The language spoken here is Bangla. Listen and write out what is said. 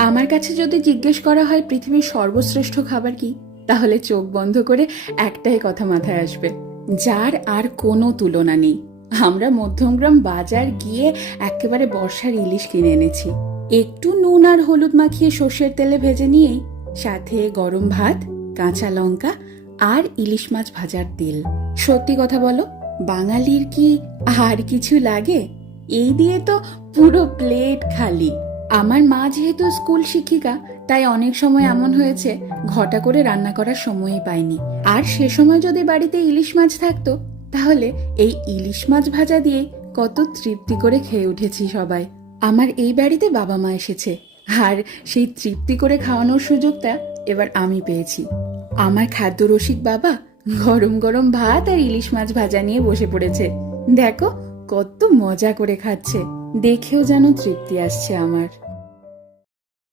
আমার কাছে যদি জিজ্ঞেস করা হয় পৃথিবীর সর্বশ্রেষ্ঠ খাবার কি, তাহলে চোখ বন্ধ করে একটাই কথা মাথায় আসবে, যার আর কোনো তুলনা নেই। আমরা মধ্যমগ্রাম বাজার গিয়ে একেবারে বর্ষার ইলিশ কিনে এনেছি। একটু নুন আর হলুদ মাখিয়ে সর্ষের তেলে ভেজে নিয়েই সাথে গরম ভাত, কাঁচা লঙ্কা আর ইলিশ মাছ ভাজার তেল। সত্যি কথা বলো, বাঙালির কি আর কিছু লাগে? এই দিয়ে তো পুরো প্লেট খালি। আমার মা যেহেতু স্কুল শিক্ষিকা, তাই অনেক সময় এমন হয়েছে ঘটা করে রান্না করার সময়ই পাইনি। আর সে সময় যদি বাড়িতে ইলিশ মাছ থাকতো, তাহলে এই ইলিশ মাছ ভাজা দিয়ে কত তৃপ্তি করে খেয়ে উঠেছি সবাই। আমার এই বাড়িতে বাবা মা এসেছে, আর সেই তৃপ্তি করে খাওয়ানোর সুযোগটা এবার আমি পেয়েছি। আমার খাদ্য রসিক বাবা গরম গরম ভাত আর ইলিশ মাছ ভাজা নিয়ে বসে পড়েছে। দেখো কত মজা করে খাচ্ছে, দেখেও যেন তৃপ্তি আসছে আমার।